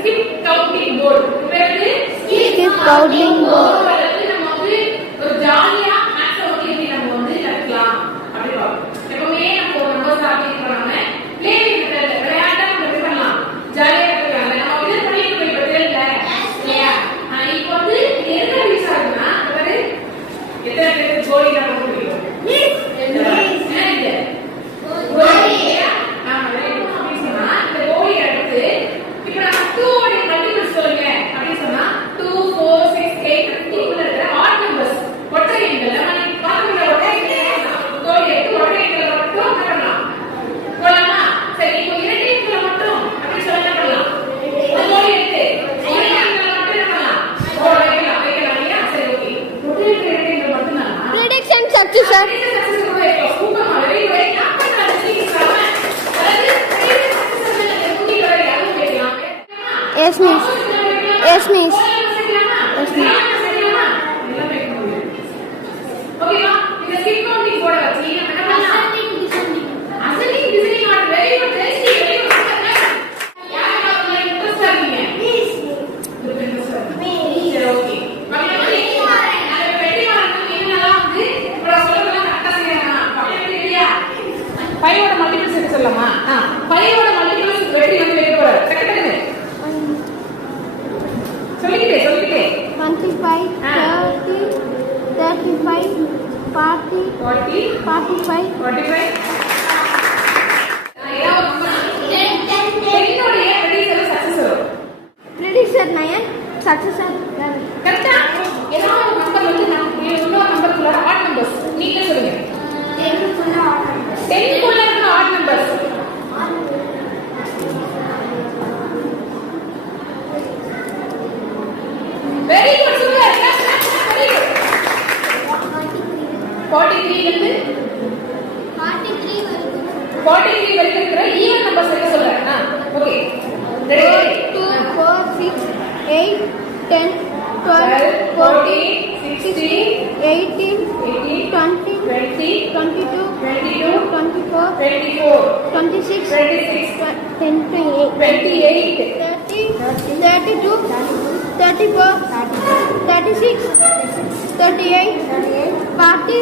skip counting board. Skip counting board. நம்ம வந்து ஒரு ஜாலியா மேத்ஸ் வந்து எப்படி நம்ம வந்து கத்துக்கலாம் அப்படி பாப்போம். எப்பவுமே நம்ம ஒரு நம்பர்ஸ் அப்படி பண்ணாம ப்ளே மெத்தட்ல விளையாட்டா நம்ம எப்படி பண்ணலாம் ஜாலியா இருக்கலாம். நம்ம வந்து பண்ணிட்டு போய் பத்தல இல்லையா? இப்போ வந்து என்ன ரீச் ஆகுதுன்னா பாரு எத்தனை பேருக்கு கோலி நம்ம முடியும் Yes, miss. Yes, miss. Yes, miss. Okay, ma. In the skip counting board, we have ascending, descending order. Very good. Very good. Yeah, my interest are here. Miss. Okay. Five multiples எடுத்து சொல்லலாமா? 5 multiples ready வந்து வைக்க போறாரு. டக்கு சொல்லிட்டே 25 30 35 40 45 prediction 9 successor 11 கரெக்ட்டா? ஏதாவது ஒரு நம்பர் வந்து நான் இன்னொரு நம்பர்க்குள்ள ஆட் நம்பர்ஸ் நீங்களே சொல்லுங்க. 10 குள்ள இருக்க odd numbers very good super. Very good. 43 இருந்து 43 வரைக்கும் இருக்கிற ஈவன் நம்பர்ஸ் என்ன சொல்றேன்? Okay ready 2 4 6 8 10 12 14 16 18 20 22 24 26 28 30 32 34 36 38 40